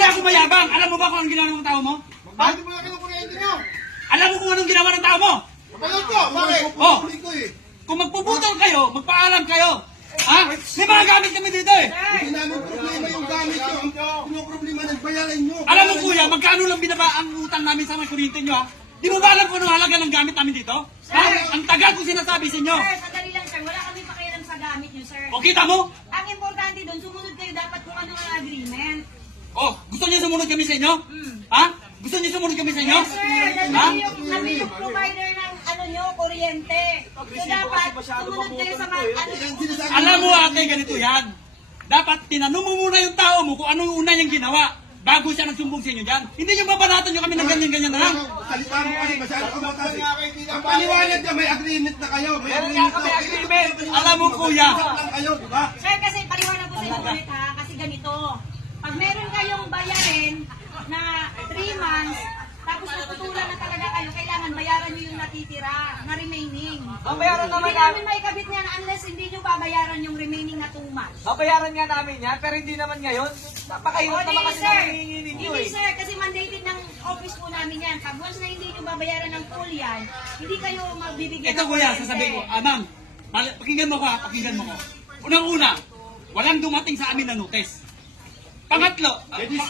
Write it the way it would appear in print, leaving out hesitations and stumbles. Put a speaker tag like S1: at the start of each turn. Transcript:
S1: ako mayabang. Alam mo ba kung anong ginawa ng tao mo?
S2: Bakit mo na kinukuryente nyo?
S1: Alam mo kung anong ginawa ng tao mo?
S2: Kapatid ko, bakit?
S1: Oh.
S2: Pupulit ko eh.
S1: Kung magpuputol kayo, magpaalam kayo. Ha? May mga gamit kami dito eh.
S2: Hindi namin problema yung gamit nyo. Yung problema, nagbayaran nyo.
S1: Alam mo kuya, magkano lang binaba ang utang namin sa mga kuryente nyo ha? Di mo ba alam kung anong halaga ng gamit namin dito? Ha? Ang tagal kong sinasabi sa inyo.
S3: Sir, sandali lang sir. Wala kami pakialam sa gamit niyo, sir.
S1: O kita mo?
S3: Ang importante doon, sumunod kayo dapat kung ano ang agreement.
S1: Oh, gusto niyo sumunod kami sa inyo? Ha? Gusto niyo sumunod kami sa inyo?
S3: Yes, sir.
S1: Ha?
S3: Kami yung provider ng ano nyo, kuryente. So dapat, sumunod kayo sa mga ano.
S1: Alam mo ate, ganito yan. Dapat tinanong mo muna yung tao mo kung anong una niyang ginawa bago siya nagsumbong sa inyo dyan. Hindi nyo babanatan nyo kami ng ganyan-ganyan na lang.
S2: Salita mo kasi masyado ka matas eh. Ang paliwanag niya, may agreement na kayo. May agreement na.
S1: Alam mo kuya,
S2: lang kayo, di ba?
S3: Sir, kasi paliwanag ko sa inyo ulit ha, kasi ganito. Pag meron kayong bayarin na 3 months, tapos natutulan na talaga kayo, kailangan bayaran nyo yung natitira na remaining.
S4: Babayaran naman
S3: Hindi namin maikabit yan unless hindi nyo babayaran yung remaining na 2 months.
S4: Babayaran nga namin yan, pero hindi naman ngayon. Napakahirap naman kasi
S3: sir.
S4: ng hinihingi ninyo
S3: Hindi
S4: eh.
S3: sir, kasi mandated ng office po namin yan. Pag once na hindi nyo babayaran ng full yan, hindi kayo magbibigyan
S1: ito
S3: ng
S1: kuya,
S3: kuryente.
S1: sasabihin ko, ma'am, pakinggan mo ko ha, pakinggan mo ko. Unang-una, walang dumating sa amin na notice. Pangatlo,